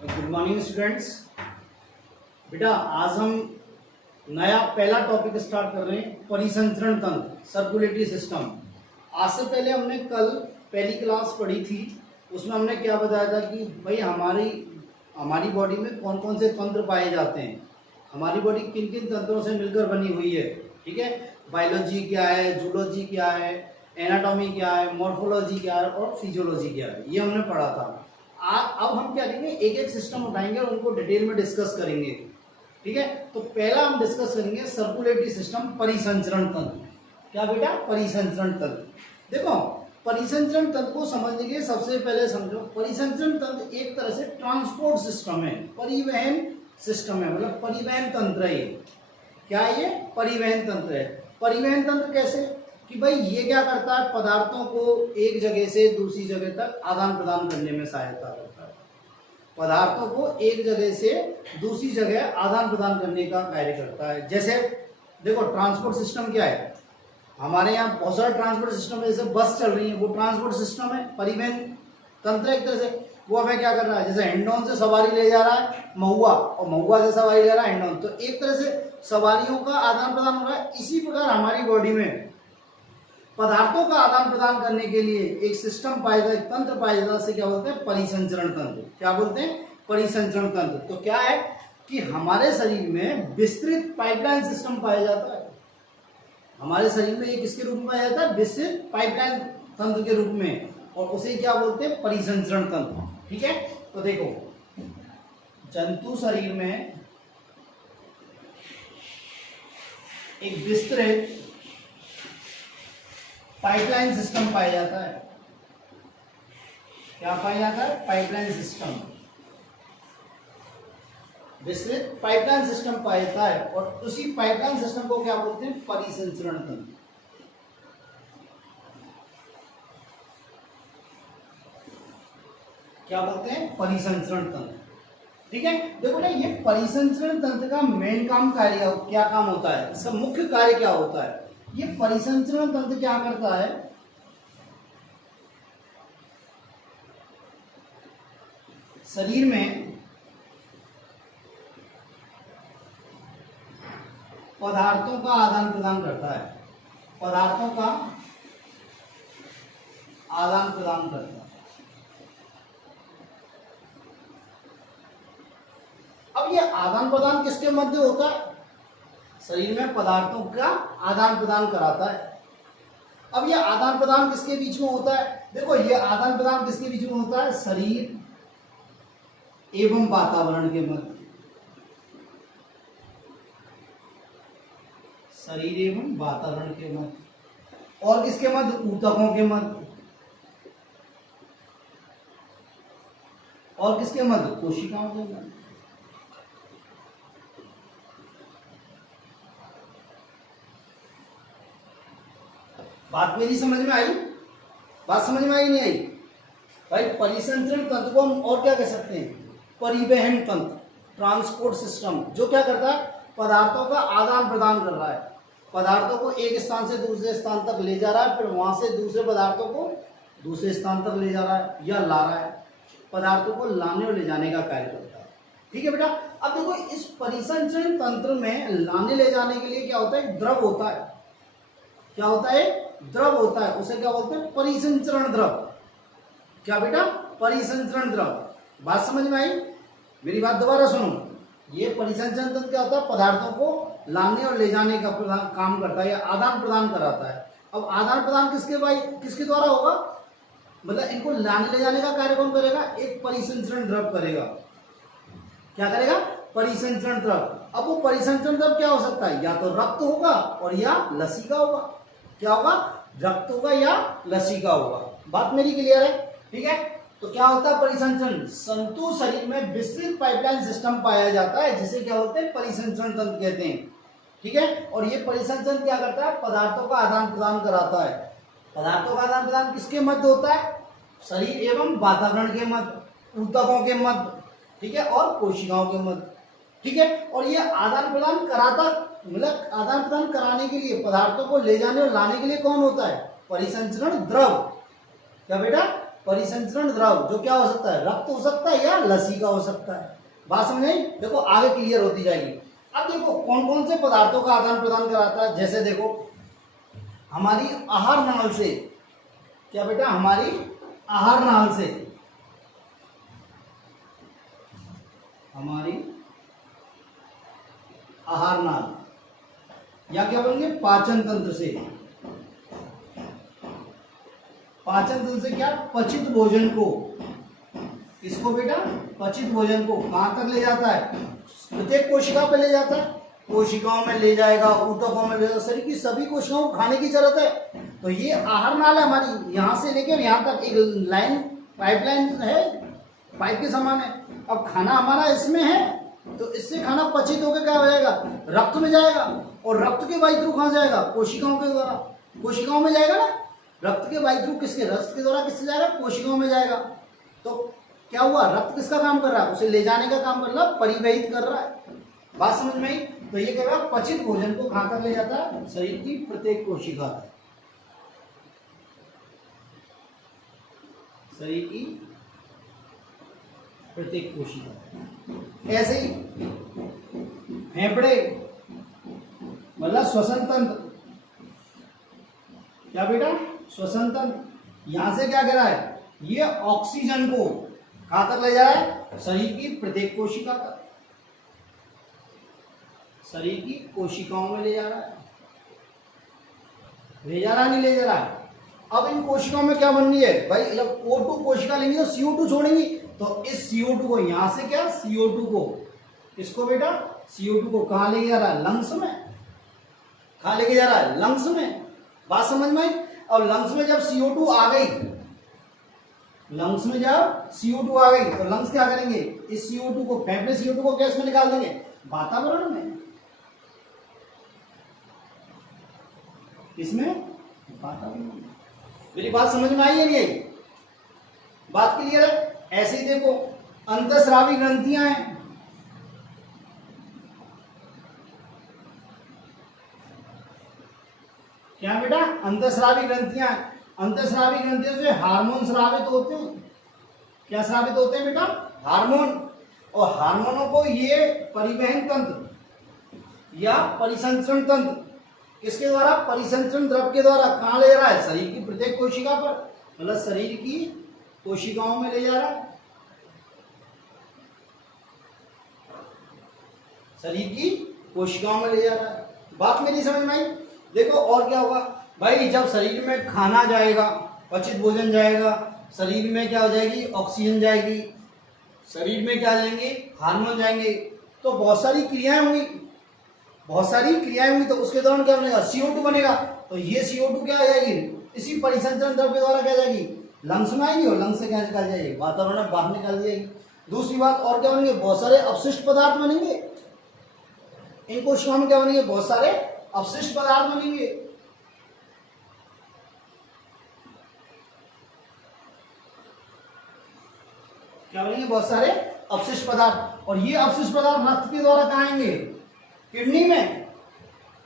Good morning students. बेटा आज हम नया पहला टॉपिक स्टार्ट कर रहे हैं, परिसंचरण तंत्र, सर्कुलेटरी सिस्टम। आज से पहले हमने कल पहली क्लास पढ़ी थी, उसमें हमने क्या बताया था कि भाई हमारी बॉडी में कौन कौन से तंत्र पाए जाते हैं, हमारी बॉडी किन किन तंत्रों से मिलकर बनी हुई है। ठीक है, बायोलॉजी क्या है, जूलॉजी क्या है, एनाटॉमी क्या है, मॉर्फोलॉजी क्या है और फिजियोलॉजी क्या है, ये हमने पढ़ा था। अब हम क्या करेंगे, एक एक सिस्टम उठाएंगे और उनको डिटेल में डिस्कस करेंगे। ठीक है, तो पहला हम डिस्कस करेंगे सर्कुलेटरी सिस्टम, परिसंचरण तंत्र। क्या बेटा, परिसंचरण तंत्र। देखो, परिसंचरण तंत्र को समझने के लिए सबसे पहले समझो, परिसंचरण तंत्र एक तरह से ट्रांसपोर्ट सिस्टम है, परिवहन सिस्टम है, मतलब परिवहन तंत्र है। क्या है ये? परिवहन तंत्र है। परिवहन तंत्र कैसे कि भाई ये क्या करता है, पदार्थों को एक जगह से दूसरी जगह तक आदान प्रदान करने में सहायता करता है। पदार्थों को एक जगह से दूसरी जगह आदान प्रदान करने का कार्य करता है। जैसे देखो, ट्रांसपोर्ट सिस्टम क्या है, हमारे यहाँ बहुत सारे ट्रांसपोर्ट सिस्टम है, जैसे बस चल रही है, वो ट्रांसपोर्ट सिस्टम है, परिवहन तंत्र एक तरह से। वो हमें क्या कर रहा है, जैसे हिंडौन से सवारी ले जा रहा है महुआ, और महुआ से सवारी ले रहा है हिंडौन, तो एक तरह से सवारियों का आदान प्रदान हो रहा है। इसी प्रकार हमारी बॉडी में पदार्थों का आदान प्रदान करने के लिए एक सिस्टम पाया जाता है, एक तंत्र पाया जाता है, से क्या बोलते हैं, परिसंचरण तंत्र। क्या बोलते हैं? परिसंचरण तंत्र। तो क्या है कि हमारे शरीर में विस्तृत पाइपलाइन सिस्टम पाया जाता है। हमारे शरीर में एक किसके रूप में पाया जाता है? विस्तृत पाइपलाइन तंत्र के रूप में, और उसे क्या बोलते हैं? परिसंचरण तंत्र। ठीक है, तो देखो, जंतु शरीर में एक विस्तृत पाइपलाइन सिस्टम पाया जाता है। क्या पाया जाता है? पाइपलाइन सिस्टम, विस्तृत पाइपलाइन सिस्टम पाया जाता है, और उसी पाइपलाइन सिस्टम को क्या बोलते हैं? परिसंचरण तंत्र। क्या बोलते हैं? परिसंचरण तंत्र। ठीक है, देखो ना, ये परिसंचरण तंत्र का मेन काम कार्य क्या काम होता है, इसका मुख्य कार्य क्या होता है? ये परिसंचरण तंत्र क्या करता है, शरीर में पदार्थों का आदान प्रदान करता है, पदार्थों का आदान प्रदान करता है। अब ये आदान प्रदान किसके मध्य होता है? शरीर में पदार्थों का आदान प्रदान कराता है। अब ये आदान प्रदान किसके बीच में होता है? देखो, ये आदान प्रदान किसके बीच में होता है? शरीर एवं वातावरण के मध्य, शरीर एवं वातावरण के मध्य। और किसके मध्य? ऊतकों के मध्य। और किसके मध्य? कोशिकाओं के मध्य। बात मेरी समझ में आई? बात समझ में आई नहीं आई? भाई, परिसंचरण तंत्र को हम और क्या कह सकते हैं? परिवहन तंत्र, ट्रांसपोर्ट सिस्टम, जो क्या करता है? पदार्थों का आदान प्रदान कर रहा है, पदार्थों को एक स्थान से दूसरे स्थान तक ले जा रहा है, फिर वहां से दूसरे पदार्थों को दूसरे स्थान तक ले जा रहा है या ला रहा है, पदार्थों को लाने और ले जाने का कार्य करता है। ठीक है बेटा, अब देखो, इस परिसंचरण तंत्र में लाने ले जाने के लिए क्या होता है? द्रव होता है। क्या होता है? द्रव होता है, उसे क्या बोलते हैं? परिसंचरण द्रव। क्या बेटा? परिसंचरण द्रव। बात समझ में आई? मेरी बात दोबारा सुनो, ये परिसंचरण तंत्र क्या होता है? पदार्थों को लाने और ले जाने का काम करता है या आदान प्रदान कराता है। अब आदान प्रदान किसके द्वारा होगा? मतलब इनको लाने ले जाने का कार्य कौन करेगा? एक परिसंचरण द्रव करेगा। क्या करेगा? परिसंचरण द्रव। अब वो परिसंचरण द्रव क्या हो सकता है? या तो रक्त होगा और या लसिका होगा। क्या होगा? रक्त होगा या लसिका होगा। बात मेरी क्लियर है? ठीक है, तो क्या होता है परिसंचरण? जंतु शरीर में विस्तृत पाइपलाइन सिस्टम पाया जाता है, जिसे क्या बोलते हैं? परिसंचरण तंत्र कहते हैं। ठीक है, और ये परिसंचरण क्या करता है? पदार्थों का आदान प्रदान कराता है। पदार्थों का आदान प्रदान किसके मध्य होता है? शरीर एवं वातावरण के मध्य, ऊतकों के मध्य, ठीक है, और कोशिकाओं के मध्य। ठीक है, और ये आदान प्रदान कराता, मतलब आदान प्रदान कराने के लिए, पदार्थों को ले जाने और लाने के लिए कौन होता है? परिसंचरण द्रव। क्या बेटा? परिसंचरण द्रव जो क्या हो सकता है, रक्त हो सकता है या लसी का हो सकता है। बात समझ आई? देखो आगे क्लियर होती जाएगी। अब देखो कौन कौन से पदार्थों का आदान प्रदान कराता है। जैसे देखो हमारी आहार नाल से, क्या बेटा, हमारी आहार नाल से, हमारी आहार नाल या क्या बोलेंगे पाचन तंत्र से, पाचन तंत्र से क्या, पचित भोजन को, इसको बेटा पचित भोजन को कहां तक ले जाता है, प्रत्येक कोशिका पे ले जाता है, कोशिकाओं में ले जाएगा, ऊतकों में ले जाएगा, शरीर की सभी कोशिकाओं को खाने की जरूरत है। तो ये आहार नाल है हमारी, यहां से लेकर यहां तक एक लाइन, पाइपलाइन है, पाइप के समान है। अब खाना हमारा इसमें है तो इससे खाना पचित होकर क्या हो जाएगा, रक्त में जाएगा, और रक्त के वायु थ्रू कहां जाएगा, कोशिकाओं के द्वारा, कोशिकाओं में जाएगा ना, रक्त के वायु थ्रू किसके, रक्त के द्वारा किससे जाएगा, कोशिकाओं में जाएगा। तो क्या हुआ, रक्त किसका काम कर रहा है, उसे ले जाने का काम कर रहा है, परिवहित कर रहा है। बात समझ में आई? तो ये कर रहा है पचित भोजन को कहां तक ले जाता है, शरीर की प्रत्येक कोशिका तक, शरीर की प्रत्येक कोशिका। ऐसे ही फेफड़े मतलब श्वसन तंत्र, क्या बेटा, श्वसन तंत्र, यहां से क्या कर रहा है, ये ऑक्सीजन को कहां तक ले जा रहा है, शरीर की प्रत्येक कोशिका तक, शरीर की कोशिकाओं में ले जा रहा है, ले जा रहा है, नहीं ले जा रहा है। अब इन कोशिकाओं में क्या बन रही है भाई, जब O2 कोशिका लेंगी तो CO2 छोड़ेंगी, तो इस CO2 को यहां से क्या, CO2 को, इसको बेटा CO2 को कहां लेके जा रहा है, लंग्स में, कहां लेके जा रहा है, लंग्स में। बात समझ में आई? अब लंग्स में जब CO2 आ गई, लंग्स में जब CO2 आ गई तो लंग्स क्या करेंगे, इस CO2 को, फेफड़े CO2 को गैस में निकाल देंगे वातावरण में, इसमें वातावरण में। मेरी बात समझ में आई है नहीं आई? बात क्लियर है? ऐसे ही देखो अंतःस्रावी ग्रंथियां हैं, क्या बेटा, अंतःस्रावी ग्रंथियां, अंतःस्रावी ग्रंथियों से हार्मोन स्रावित होते हैं। क्या स्रावित होते हैं बेटा, हार्मोन, और हार्मोनों को ये परिवहन तंत्र या परिसंचरण तंत्र किसके द्वारा, परिसंचरण द्रव के द्वारा कहां ले जा रहा है, शरीर की प्रत्येक कोशिका पर, मतलब शरीर की कोशिकाओं में ले जा रहा है, शरीर की कोशिकाओं में ले जा रहा है। बात मेरी समझ में आई? देखो और क्या होगा भाई, जब शरीर में खाना जाएगा, पचित भोजन जाएगा, शरीर में क्या हो जाएगी, ऑक्सीजन जाएगी, शरीर में क्या जाएंगे, हार्मोन जाएंगे, तो बहुत सारी क्रियाएं होंगी, बहुत सारी क्रियाएं होंगी, तो उसके दौरान क्या बनेगा, CO2 बनेगा। तो ये CO2 क्या आ जाएगी, इसी परिसंचरण द्रव के द्वारा क्या जाएगी, लंग्स में आएगी, और लंग्स से क्या निकाल जाएगी, वातावरण में बाहर निकाल जाएगी। दूसरी बात और क्या बनेंगे, बहुत सारे अपशिष्ट पदार्थ बनेंगे, इन कोशिकाओं में क्या बनेंगे, बहुत सारे अपशिष्ट पदार्थ बनेंगे। क्या बनेंगे, बहुत सारे अपशिष्ट पदार्थ, और ये अपशिष्ट पदार्थ रक्त के द्वारा कहाँ आएंगे, किडनी में,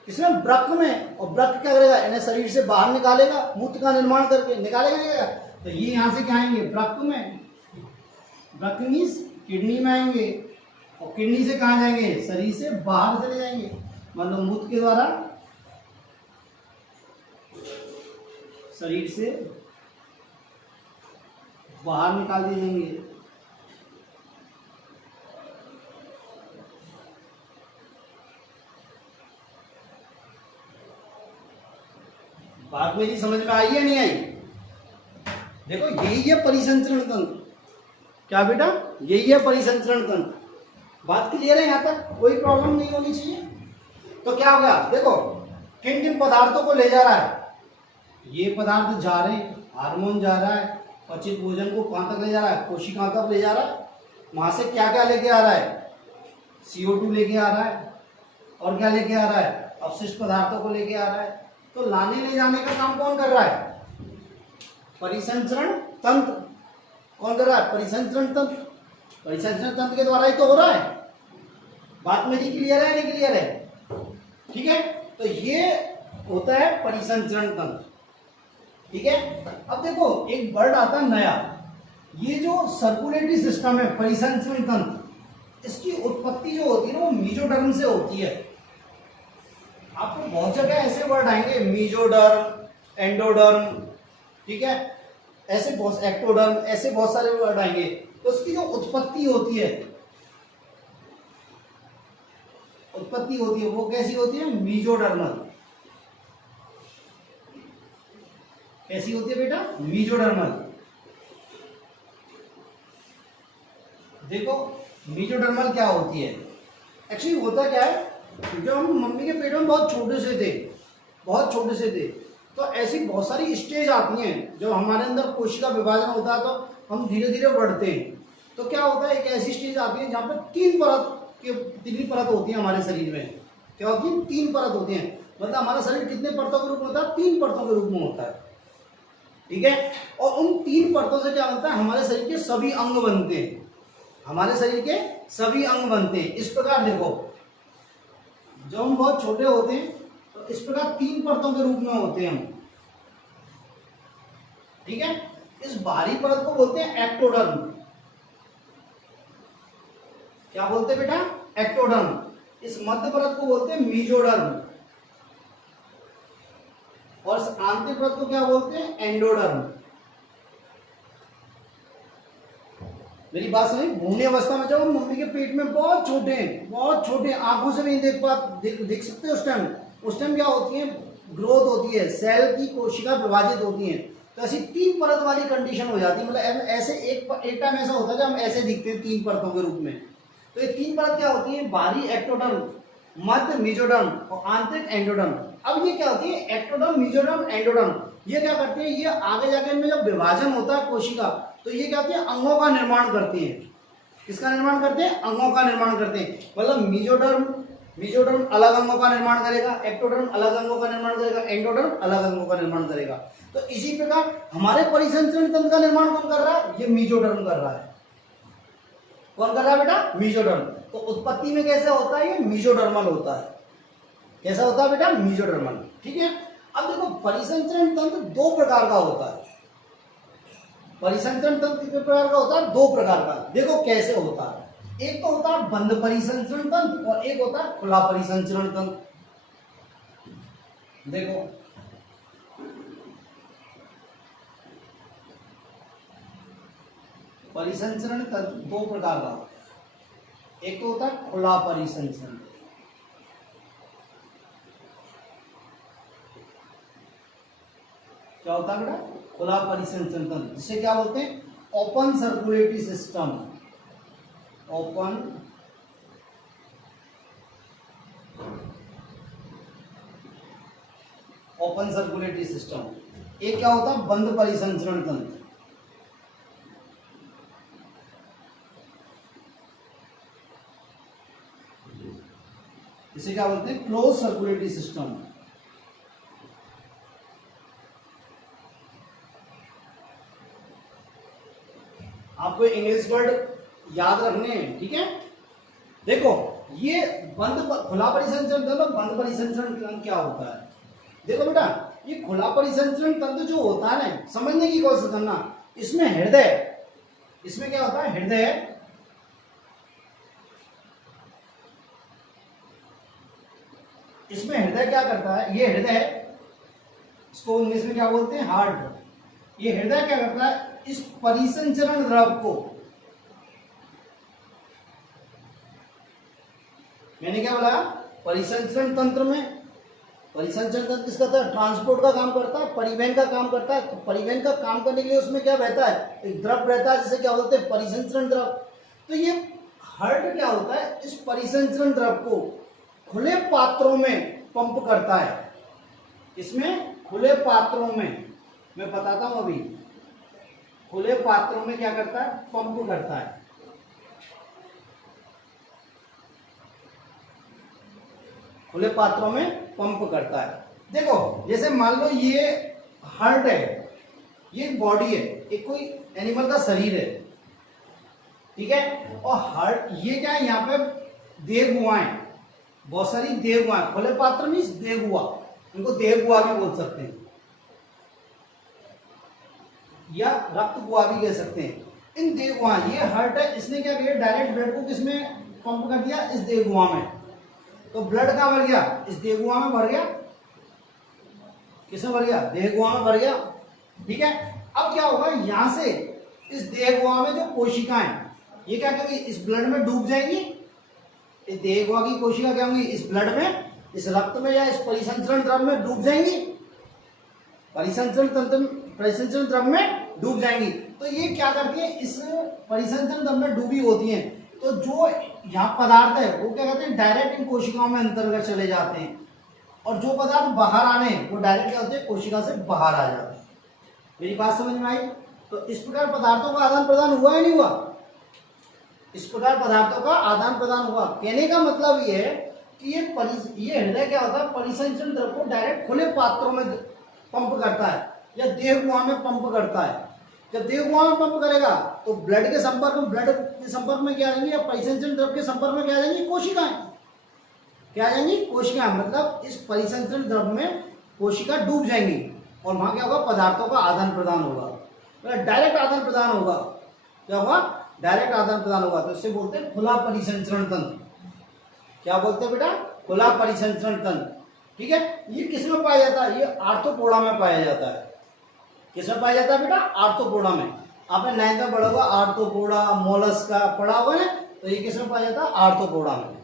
किसमें, वृक्क में, और वृक्क क्या करेगा, इन्हें शरीर से बाहर निकालेगा, मूत्र का निर्माण करके निकालेगा, तो ये यहां से क्या आएंगे, वृक्क में, वृक्क मीन्स किडनी में आएंगे, और किडनी से कहां जाएंगे, शरीर से बाहर चले जाएंगे, मतलब मूत्र के द्वारा शरीर से बाहर निकाल दिए जाएंगे। बात मेरी समझ में आई है नहीं आई? देखो यही है परिसंचरण तंत्र, क्या बेटा, यही है परिसंचरण तंत्र। बात क्लियर है? यहां तक कोई प्रॉब्लम नहीं होनी चाहिए। तो क्या होगा, देखो किन किन पदार्थों को ले जा रहा है, ये पदार्थ जा रहे हैं, हार्मोन जा रहा है, पचित भोजन को कहां तक ले जा रहा है, कोशिकाओं तक ले जा रहा है, वहां से क्या क्या लेके आ रहा है, CO2 लेके आ रहा है, और क्या लेके आ रहा है, अपशिष्ट पदार्थों को लेके आ रहा है। तो लाने ले जाने का काम कौन कर रहा है, परिसंचरण तंत्र। कौन कर रहा है, परिसंचरण तंत्र, परिसंचरण तंत्र के द्वारा ही तो हो रहा है। बात मेरी क्लियर है नहीं क्लियर है? ठीक है, तो ये होता है परिसंचरण तंत्र। ठीक है, अब देखो एक वर्ड आता है नया, ये जो सर्कुलेटरी सिस्टम है, परिसंचरण तंत्र, इसकी उत्पत्ति जो होती है ना वो मीजोडर्म से होती है। आपको बहुत जगह ऐसे वर्ड आएंगे, मीजोडर्म, एंडोडर्म, ठीक है, ऐसे बहुत, एक्टोडर्म, ऐसे बहुत सारे वर्ड आएंगे। तो उसकी जो उत्पत्ति होती है वो कैसी होती है? मीजोडर्मल। कैसी होती है बेटा? मीजोडर्मल। देखो मीजोडर्मल क्या होती है? एक्चुअली होता क्या है, जब हम मम्मी के पेट में बहुत छोटे से थे, तो ऐसी बहुत सारी स्टेज आती हैं जब हमारे अंदर कोशिका विभाजन होता है, तो हम धीरे धीरे बढ़ते हैं। तो क्या होता है, एक ऐसी स्टेज आती है जहाँ पे तीन परत होती है हमारे शरीर में। क्या होती है? 3 परत होती हैं। मतलब हमारा शरीर कितने परतों के रूप में होता है? 3 परतों के रूप में होता है, ठीक है। और उन 3 परतों से क्या बनता है? हमारे शरीर के सभी अंग बनते हैं। इस प्रकार देखो, जब हम बहुत छोटे होते हैं तो इस प्रकार 3 परतों के रूप में होते हैं हम, ठीक है। इस बाहरी परत को बोलते हैं एक्टोडर्म। क्या बोलते हैं बेटा? एक्टोडर्म। इस मध्य परत को बोलते हैं मीजोडर्म, और इस आंतरिक परत को क्या बोलते हैं? एंडोडर्म। मेरी बात समझ? भ्रूण अवस्था में जब हम मम्मी के पेट में बहुत छोटे आंखों से नहीं देख सकते, उस टाइम क्या होती है? ग्रोथ होती है, सेल की कोशिका विभाजित होती हैं। तो ऐसी 3 परत वाली कंडीशन हो जाती है। मतलब ऐसे एक टाइम ऐसा होता है जब हम ऐसे दिखते हैं 3 परतों के रूप में। तो ये 3 परत क्या होती है? बाहरी एक्टोडर्म, मध्य मीजोडर्म और आंतरिक एंडोडर्म। अब ये क्या होती है? एक्टोडर्म, मीजोडर्म, एंडोडर्म, ये क्या करते हैं? ये आगे जाके इनमें जब विभाजन होता है कोशिका, तो ये क्या होती है? अंगों का निर्माण करती है। किसका निर्माण करते हैं? अंगों का निर्माण करते हैं। मतलब मीजोडर्म अलग अंगों का निर्माण करेगा, एक्टोडर्म अलग अंगों का निर्माण करेगा, एंडोडर्म अलग अंगों का निर्माण करेगा। तो इसी प्रकार हमारे परिसंचरण तंत्र का निर्माण कौन कर रहा है? ये मीजोडर्म कर रहा है। कौन कर रहा है बेटा? मीजोडर्म। तो उत्पत्ति में कैसे होता है? ये मीजोडर्मल होता है। कैसा होता है बेटा? मीजोडर्मल, ठीक है। अब देखो, परिसंचरण तंत्र 2 प्रकार का होता है। परिसंचरण तंत्र कितने प्रकार का होता है? 2 प्रकार का। देखो कैसे होता है। एक तो होता है बंद परिसंचरण तंत्र और एक होता है खुला परिसंचरण तंत्र। देखो, परिसंचरण तंत्र 2 प्रकार का होता है। एक तो होता है खुला परिसंचरण। क्या होता है बेटा? खुला परिसंचरण तंत्र, जिसे क्या बोलते हैं? Open circulatory system. Open circulatory system. एक क्या होता है? बंद परिसंचरण तंत्र। इसे क्या बोलते हैं? Close circulatory system. आपको इंग्लिश वर्ड याद रखने हैं, ठीक है। देखो, ये खुला परिसंचरण तंत्र, बंद परिसंचरण तंत्र क्या होता है? देखो बेटा, ये खुला परिसंचरण तंत्र जो होता है ना, समझने की कोशिश करना। इसमें क्या होता है? हृदय, इसमें हृदय क्या करता है? ये हृदय, इसको इंग्लिश में क्या बोलते हैं? हार्ट। ये हृदय क्या करता है? इस परिसंचरण द्रव को, मैंने क्या बोला? परिसंचरण तंत्र में, परिसंचरण तंत्र किसका था? ट्रांसपोर्ट का काम करता है, परिवहन का काम करता है। तो परिवहन का काम करने के लिए उसमें क्या बहता है? एक द्रव रहता है, जिसे क्या बोलते हैं? परिसंचरण द्रव। तो ये हार्ट क्या होता है? इस परिसंचरण द्रव को खुले पात्रों में पंप करता है। इसमें खुले पात्रों में, मैं बताता हूं अभी, खुले पात्रों में क्या करता है? पंप करता है। खुले पात्रों में पंप करता है। देखो, जैसे मान लो ये हार्ट है, ये बॉडी है, एक कोई एनिमल का शरीर है, ठीक है। और हार्ट, ये क्या है? यहाँ पे देह गुहाएं, बहुत सारी देह गुहाएं। खुले पात्र मीन्स देह गुहा, इनको देह गुहा भी बोल सकते हैं, या रक्त गुहा भी कह सकते हैं। इन देहगुहा, ये हार्ट है, इसने क्या किया डायरेक्ट ब्लड को किसमें पंप कर दिया, इस देहगुहा में। तो ब्लड कहाँ भर गया, इस देहगुहा में भर गया, किसमें भर गया, देहगुहा में भर गया। ठीक है, अब क्या होगा, यहां से इस देहगुहा में जो कोशिकाएं, ये क्या करेंगी, इस ब्लड में डूब जाएंगी। इस देहगुहा की कोशिका क्या होंगी, इस ब्लड में, इस रक्त में या इस परिसंचरण द्रव में डूब जाएंगी, परिसंचरण द्रव में डूब जाएंगी। तो ये क्या करती है, इस परिसंचरण द्रव में डूबी होती हैं, तो जो यहाँ पदार्थ है वो क्या कहते हैं, डायरेक्ट इन कोशिकाओं में अंतर्गत चले जाते हैं, और जो पदार्थ बाहर आने हैं वो डायरेक्ट क्या होते हैं, कोशिका से बाहर आ जाते हैं। मेरी बात समझ में आई। तो इस प्रकार पदार्थों का आदान प्रदान हुआ या नहीं हुआ, इस प्रकार पदार्थों का आदान प्रदान हुआ। कहने का मतलब ये है कि ये हृदय क्या होता है, परिसंचरण द्रव को डायरेक्ट खुले पात्रों में पंप करता है या देहगुहा में पंप करता है। जब देहगुहा में पंप करेगा तो ब्लड के संपर्क में क्या आ जाएंगी, या परिसंचरण द्रव के संपर्क में क्या आ जाएंगी, कोशिकाएं। क्या आ जाएंगी, कोशिकाएं। मतलब इस परिसंचरण द्रव में कोशिका डूब जाएंगी और वहां क्या होगा, पदार्थों का आदान प्रदान होगा, मतलब डायरेक्ट आदान प्रदान होगा। क्या होगा, डायरेक्ट आदान प्रदान होगा। तो इससे बोलते हैं खुला परिसंचरण तंत्र। क्या बोलते हैं बेटा, खुला परिसंचरण तंत्र। ठीक है, ये किस में पाया जाता है, ये आर्थ्रोपोडा में पाया जाता है। किस में पाया जाता है बेटा, आर्थ्रोपोडा में। आपने 9th में पढ़ा होगा आर्थ्रोपोडा, मोलस्का पढ़ा हुआ है, तो ये किस में पाया जाता है, आर्थ्रोपोडा में।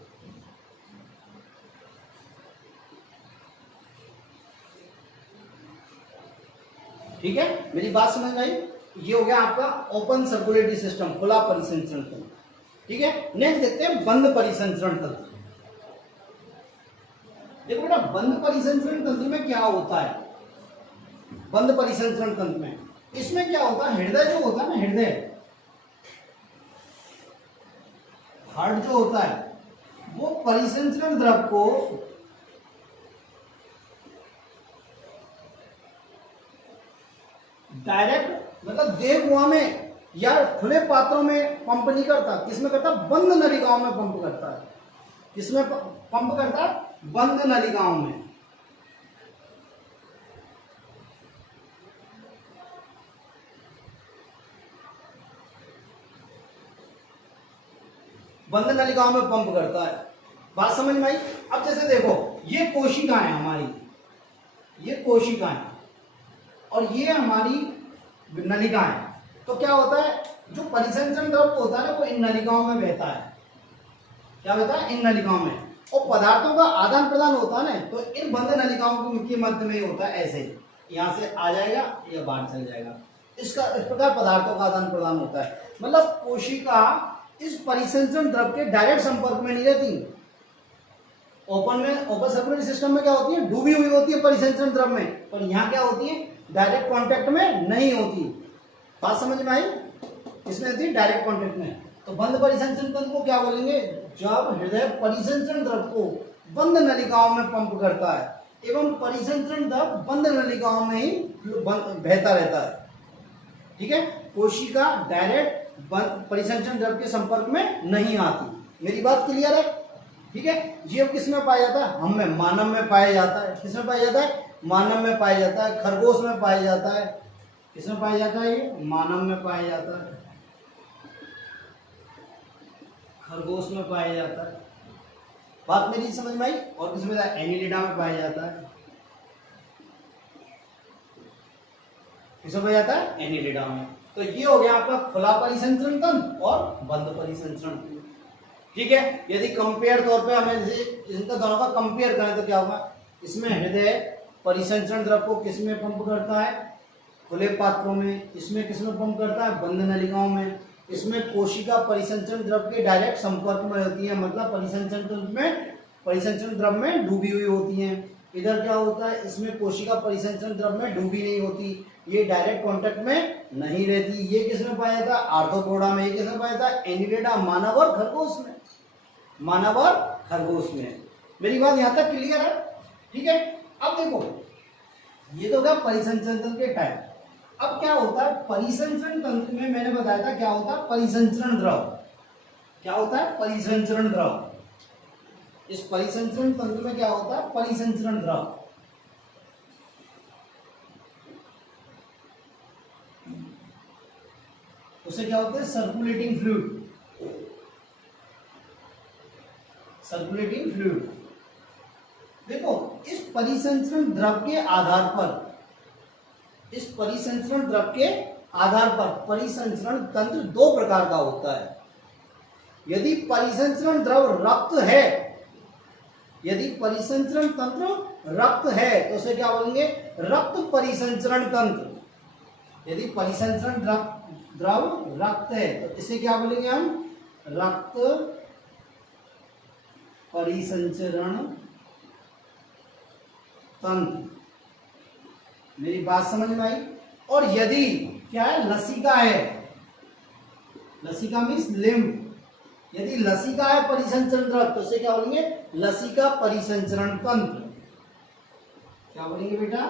ठीक है, मेरी बात समझ में आई। ये हो गया आपका ओपन सर्कुलेटरी सिस्टम, खुला परिसंचरण तंत्र। ठीक है, नेक्स्ट देखते हैं बंद परिसंचरण तंत्र। देखो बेटा, बंद परिसंचरण तंत्र में क्या होता है, बंद परिसंचरण तंत्र में इसमें क्या होता है, हृदय जो होता है ना, हृदय, हार्ट जो होता है, वो परिसंचरण द्रव को डायरेक्ट, मतलब देहगुहा में या खुले पात्रों में पंप नहीं करता। किसमें करता, बंद नलिकाओं में पंप करता है। किसमें पंप करता है, बंद नलिकाओं में। बंद नलिकाओं में पंप करता है। बात समझ में आई। अब जैसे देखो, ये कोशिकाएं हमारी, ये कोशिकाएं और ये हमारी नलिकाएं। तो क्या होता है, जो परिसंचरण द्रव होता है ना, वो इन नलिकाओं में बहता है। क्या बहता है, इन नलिकाओं में। और पदार्थों का आदान प्रदान होता है ना, तो इन बंद नलिकाओं के मध्य में होता है। ऐसे यहां से आ जाएगा या बाहर चल जाएगा, इस प्रकार पदार्थों का आदान प्रदान होता है। मतलब कोशिका इस परिसंचरण द्रव के डायरेक्ट संपर्क में नहीं रहती। ओपन सर्कुलेटरी सिस्टम में क्या होती है, डूबी हुई होती है परिसंचरण द्रव में, पर यहाँ क्या होती है, डायरेक्ट कांटेक्ट में नहीं होती। बात समझ में आई। इसमें होती है डायरेक्ट कांटेक्ट में। तो बंद परिसंचरण तंत्र को क्या बोलेंगे, जब हृदय परिसंचरण द्रव को बंद नलिकाओं में पंप करता है एवं परिसंचरण द्रव बंद नलिकाओं में ही बहता रहता है। ठीक है, कोशिका डायरेक्ट परिसंचरण द्रव के संपर्क में नहीं आती। मेरी बात क्लियर है। ठीक है, ये किस में पाया जाता है, हम में, मानव में पाया जाता है। किस में पाया जाता है, मानव में पाया जाता है। खरगोश में पाया जाता है। किस में पाया जाता है, ये मानव में पाया जाता है, खरगोश में पाया जाता है। बात मेरी समझ में आई। और किस में, एनिलिडा में पाया जाता है। किस में पाया जाता है, एनिलिडा में। तो ये हो गया आपका खुला परिसंचरण तंत्र और बंद परिसंचरण तंत्र। ठीक है, यदि कंपेयर तौर पे हमें इनका दोनों का कंपेयर करें तो क्या होगा, इसमें हृदय परिसंचरण द्रव को किस में पंप करता है, खुले पात्रों में। इसमें किस में पंप करता है, बंद नलिकाओं में। इसमें कोशिका परिसंचरण द्रव के डायरेक्ट संपर्क में होती है, मतलब परिसंचरण द्रव में डूबी हुई होती है। इधर क्या होता है, इसमें कोशिका परिसंचरण द्रव में डूबी नहीं होती, ये डायरेक्ट कांटेक्ट में नहीं रहती। ये किसमें पाया जाता है, आर्थ्रोपोडा में। ये किसमें पाया जाता है, एनिलिडा, मानव और खरगोश में। मानव और खरगोश में। मेरी बात यहां तक क्लियर है। ठीक है, अब देखो, ये तो क्या परिसंचरण तंत्र के टाइप। अब क्या होता है परिसंचरण तंत्र में, मैंने बताया था क्या होता है, परिसंचरण द्रव। क्या होता है, परिसंचरण द्रव। इस परिसंचरण तंत्र में क्या होता है, परिसंचरण द्रव। उसे क्या बोलते हैं? Circulating fluid. Circulating fluid. देखो, इस परिसंचरण द्रव के आधार पर, इस परिसंचरण द्रव के आधार पर परिसंचरण तंत्र दो प्रकार का होता है। यदि परिसंचरण द्रव रक्त है, यदि परिसंचरण तंत्र रक्त है तो उसे क्या बोलेंगे? रक्त परिसंचरण तंत्र। यदि परिसंचरण द्रव रक्त है तो इसे क्या बोलेंगे हम? रक्त परिसंचरण तंत्र। मेरी बात समझ में आई? और यदि क्या है? लसिका है, लसिका मीन्स लिम्फ। यदि लसिका है परिसंचरण द्रव तो उसे क्या बोलेंगे? लसिका परिसंचरण तंत्र। क्या बोलेंगे बेटा?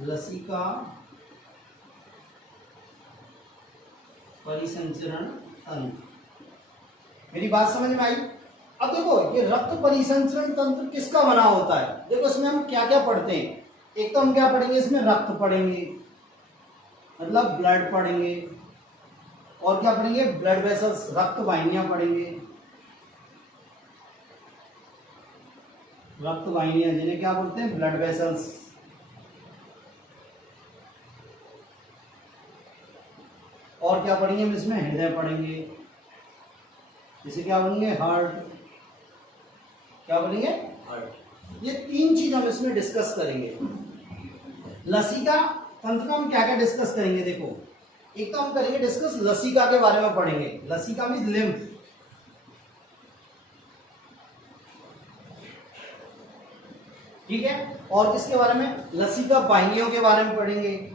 लसिका परिसंचरण तंत्र। मेरी बात समझ में आई? अब देखो, ये रक्त परिसंचरण तंत्र किसका बना होता है? देखो, इसमें हम क्या क्या पढ़ते हैं। एक तो हम क्या पढ़ेंगे? इसमें रक्त पढ़ेंगे, मतलब ब्लड पढ़ेंगे। और क्या पढ़ेंगे? ब्लड वेसल्स, रक्त वाहिनियां पढ़ेंगे। रक्त वाहिनियां जिन्हें क्या बोलते हैं? Blood vessels. और क्या पढ़ेंगे हम इसमें? हृदय पढ़ेंगे, इसे क्या बोलेंगे? हार्ट। क्या बोलेंगे? हार्ट। ये तीन चीज हम इसमें डिस्कस करेंगे। लसिका तंत्र का हम क्या क्या डिस्कस करेंगे? देखो, एक तो हम करेंगे डिस्कस लसिका के बारे में पढ़ेंगे। लसिका मीन्स लिम्फ। ठीक है। और किसके बारे में? लसिका वाहिनियों के बारे में पढ़ेंगे।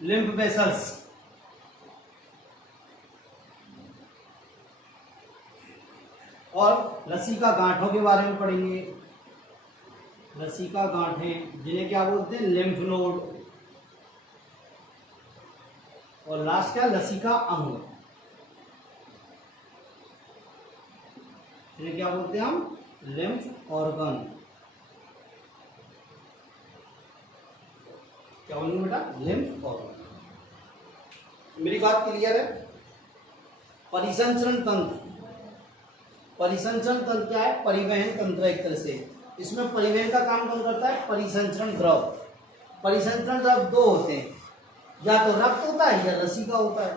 Lymph vessels. और लसिका गांठों के बारे में पढ़ेंगे। लसिका गांठें जिन्हें क्या बोलते हैं? Lymph node. और लास्ट क्या? लसिका अंग, जिन्हें क्या बोलते हैं हम? Lymph organ. क्या बोलेंगे बेटा? Lymph organ. मेरी बात क्लियर है? परिसंचरण तंत्र, परिसंचरण तंत्र क्या है? परिवहन तंत्र एक तरह से। इसमें परिवहन का काम कौन करता है? परिसंचरण द्रव। परिसंचरण द्रव दो होते हैं, या तो रक्त होता है या लसिका होता है।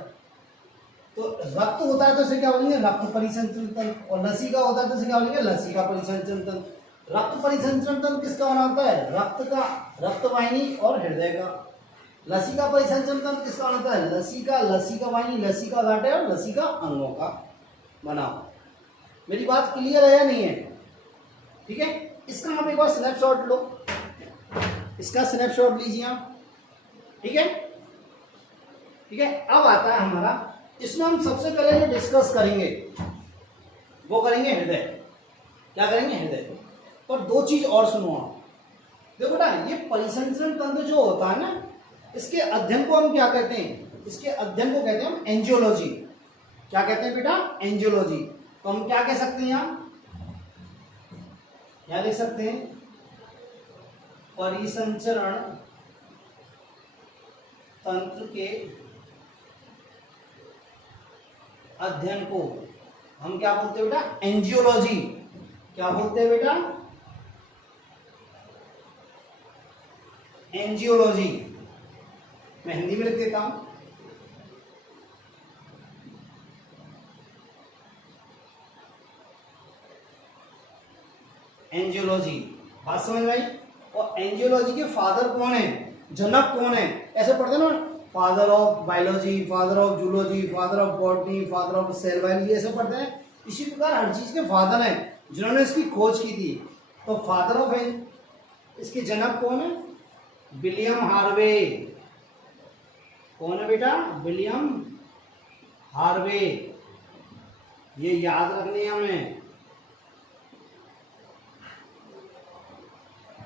तो रक्त होता है तो इसे क्या बोलेंगे? रक्त परिसंचरण तंत्र। और लसिका होता है तो इसे क्या बोलेंगे? लसिका परिसंचरण तंत्र। रक्त परिसंचरण तंत्र किसका बना होता है? रक्त का, रक्त वाहिनी और हृदय का। लसिका परिसंचरण तंत्र किसका बना होता है? लसिका, लसिका वाहिनी, लसिका गांठें और लसिका अंगों का बना। मेरी बात क्लियर है या नहीं है? ठीक है। इसका आप एक बार स्नैपशॉट लो, इसका स्नैपशॉट लीजिए आप। ठीक है, ठीक है। अब आता है हमारा, इसमें हम सबसे पहले जो डिस्कस करेंगे वो करेंगे हृदय। क्या करेंगे? हृदय। पर दो चीज और सुनो आप। देखो बेटा, ये परिसंचरण तंत्र जो होता है ना, इसके अध्ययन को हम क्या कहते हैं? इसके अध्ययन को कहते हैं हम एंजियोलॉजी। क्या कहते हैं बेटा? एंजियोलॉजी। तो हम क्या कह सकते हैं यहां? क्या लिख सकते हैं? परिसंचरण तंत्र के अध्ययन को हम क्या बोलते हैं बेटा? एंजियोलॉजी। क्या बोलते हैं बेटा? एंजियोलॉजी। मैं हिंदी में लिख देता हूं। एंजियोलॉजी। बात समझ में आई? और एंजियोलॉजी के फादर कौन है? जनक कौन है? ऐसे पढ़ते हैं ना, father of biology, father of zoology, father of botany, father of cell biology, ऐसे पढ़ते हैं। इसी प्रकार हर चीज के फादर हैं जिन्होंने इसकी खोज की थी। तो फादर ऑफ इसके जनक कौन है? William Harvey. कौन है बेटा? William Harvey. ये याद रखनी है हमें।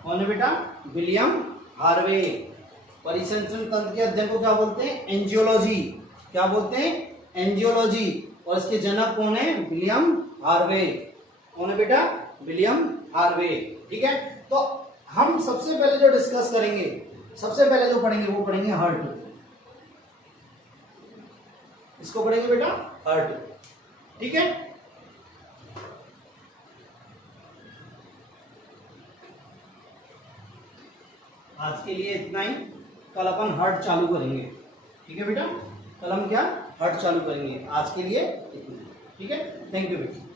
कौन है बेटा? William Harvey. परिसंचरण तंत्र के अध्ययन को क्या बोलते हैं? एंजियोलॉजी। क्या बोलते हैं? एंजियोलॉजी। और इसके जनक कौन है? William Harvey. कौन है बेटा? William Harvey. ठीक है। तो हम सबसे पहले जो डिस्कस करेंगे, सबसे पहले जो पढ़ेंगे वो पढ़ेंगे हार्ट। इसको पढ़ेंगे बेटा हार्ट, ठीक है। आज के लिए इतना ही, कल अपन हार्ट चालू करेंगे, ठीक है बेटा। कल हम क्या हार्ट चालू करेंगे, आज के लिए इतना ही, ठीक है। थैंक यू बेटा।